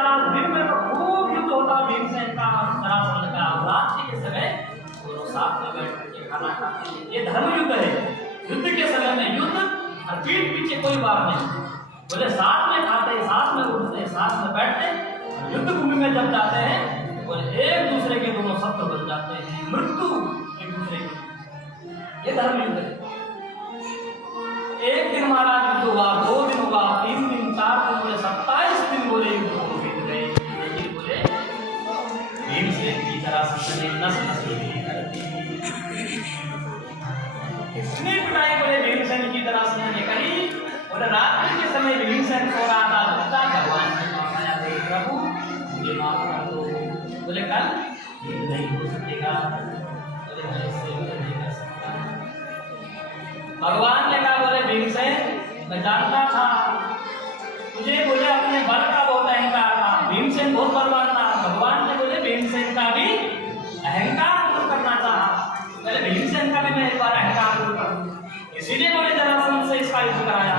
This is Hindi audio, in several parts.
महाराज दिन में तो खूब युद्ध होता भीमसेन का जरासंध का, रात्रि के समय दोनों साथ में बैठ करके खाना खाते हैं। ये धर्म युद्ध है। युद्ध के समय में युद्ध और पीठ पीछे कोई बात नहीं। बोले साथ में खाते, साथ में उठते, साथ में बैठते, युद्ध भूमि में जब जाते हैं बोले एक दूसरे के दोनों शत्रु बन जाते हैं, मृत्यु एक दूसरे की। ये धर्म युद्ध है। एक दिन महाराज युद्ध हुआ, 2 दिन हुआ, 3 दिन, 4 दिन, बोले 27 दिन बोले युद्ध हो बीत गए। लेकिन बोले भीमसेन की जरासंध ने नस नस कर दी। इतनी पिटाई बोले भीमसेन की जरासंध ने करी। बोले रात्रि के समय भीमसेन सो रहा था, बच्चा भगवान से मांगा दे प्रभु मुझे माफ कर दो। बोले कल नहीं हो सकेगा। बोले मैं इससे नहीं कर सकता। भगवान ने कहा बोले भीमसेन मैं जानता था तुझे बोले अपने बल का बहुत अहंकार था। भीमसेन बहुत बलवान था। भगवान ने बोले भीमसेन का भी अहंकार दूर करना चाहा। बोले भीमसेन का भी मैं एक बार अहंकार दूर कर दूं, इसीलिए बोले जरासंध से इसका युद्ध कराया।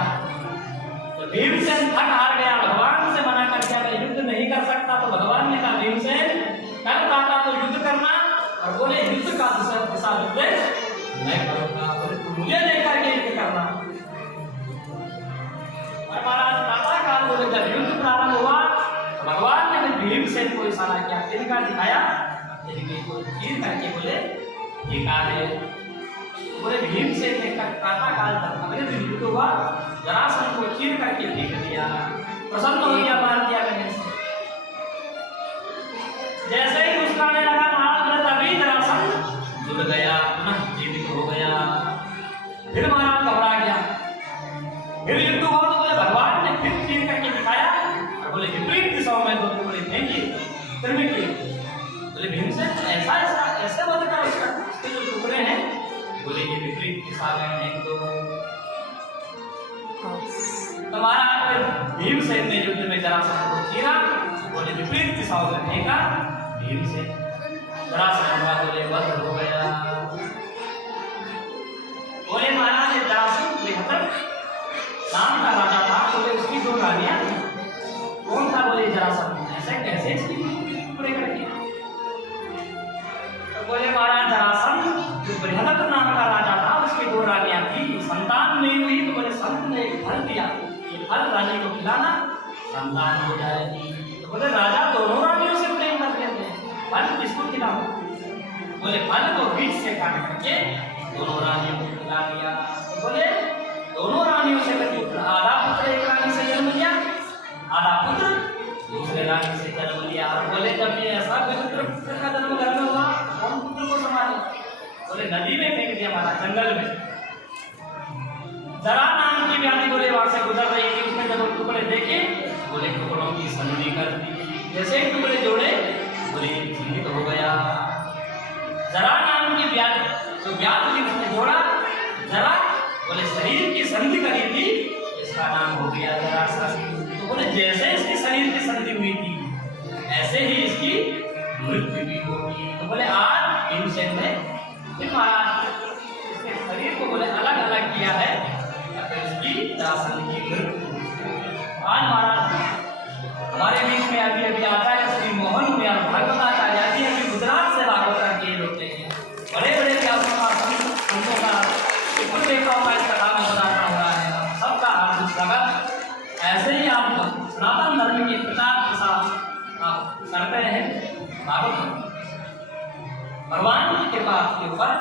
तो भीमसेन थक हार गया, भगवान से मना कर दिया मैं युद्ध नहीं कर सकता। तो भगवान ने कहा भीमसेन कर पाता तो युद्ध करना, और बोले युद्ध का दिशा निर्देश मैं करूंगा। बोले तू मुझे लेकर के युद्ध करना। और महाराज प्रातः काल बोले जब युद्ध प्रारंभ हुआ तो भगवान ने भीमसेन को इशारा किया, तिनका दिखाया, को चीर करके बोले ये कहा है। बोले भीमसेन ने प्रातः काल तक अगले दिन युद्ध हुआ, जरासंध को चीर करके फेंक दिया, प्रसन्न हो गया, मार दिया गया। जैसे ही मुस्कुराने लगा महाराज तभी जरासंध जुड़ गया, पुनः जीवित हो गया। फिर महाराज घबरा गया। फिर युद्ध हुआ तो बोले भगवान ने फिर चीर करके दिखाया और बोले विपरीत दिशाओं में 2 टुकड़े फेंकिए, फिर भी किए। बोले भीमसेन ऐसा ऐसा ऐसे बोल कर इसके जो टुकड़े हैं बोले ये विपरीत दिशा में हैं। तो महाराज भीमसेन ने युद्ध में जरासंध को चीरा, बोले विपरीत दिशाओं में फेंका। भीमसेन जरासंध का बोले वध हो गया। बोले महाराज जरासंध बेहतर नाम का राजा था। बोले उसकी 2 रानियां थी। कौन था? बोले जरासंध। ऐसे कैसे इसकी टुकड़े कर दिया? तो बोले महाराज जरासंध जो बृहदत्त नाम का राजा था उसकी 2 रानियां थी, संतान नहीं हुई। तो बोले संत ने एक फल दिया, ये फल रानी को खिलाना संतान हो जाएगी। तो बोले राजा दोनों रानियों से प्रेम करते थे, फल किसको खिलाओ? बोले फल को बीच से काट करके दोनों रानियों को खिला दिया। तो बोले दोनों रानियों से आधा पुत्र एक रानी से जन्म लिया, आधा पुत्र दूसरे रानी से जन्म लिया। और बोले जब ये ऐसा पुत्र का जन्म घर में हुआ कौन पुत्र को संभाले? बोले नदी में फेंक दिया, हमारा जंगल में। जरा नाम की व्याधि बोले वहां से गुजर रही थी, उसने जब टुकड़े देखे बोले टुकड़ों की संधि कर दी। जैसे ही टुकड़े जोड़े बोले जीवित हो गया। जरा नाम की व्याधि तो व्याधि उसने जोड़ा, जरा बोले शरीर की संधि करी थी, इसका नाम हो गया जरासंध। तो बोले जैसे इसकी शरीर की संधि हुई थी ऐसे ही इसकी मृत्यु भी होगी। तो बोले आज भीमसेन ने फिर महाराज इसके शरीर को बोले अलग अलग किया है, फिर इसकी जरासंध की मृत्यु। आज महाराज हमारे बीच में अभी अभी आचार्य श्री मोहन उमिया भगवताचार्य जी अभी गुजरात से भागवत किए होते हैं। बड़े बड़े संतों का कुल देवताओं का इसका नाम बताता हुआ है। सबका हार्दिक स्वागत। ऐसे ही आप सनातन धर्म के प्रचार के साथ आप करते हैं। भागवत भगवान की कृपा के ऊपर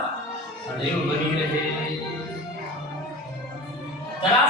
सदैव बनी रहे। जरा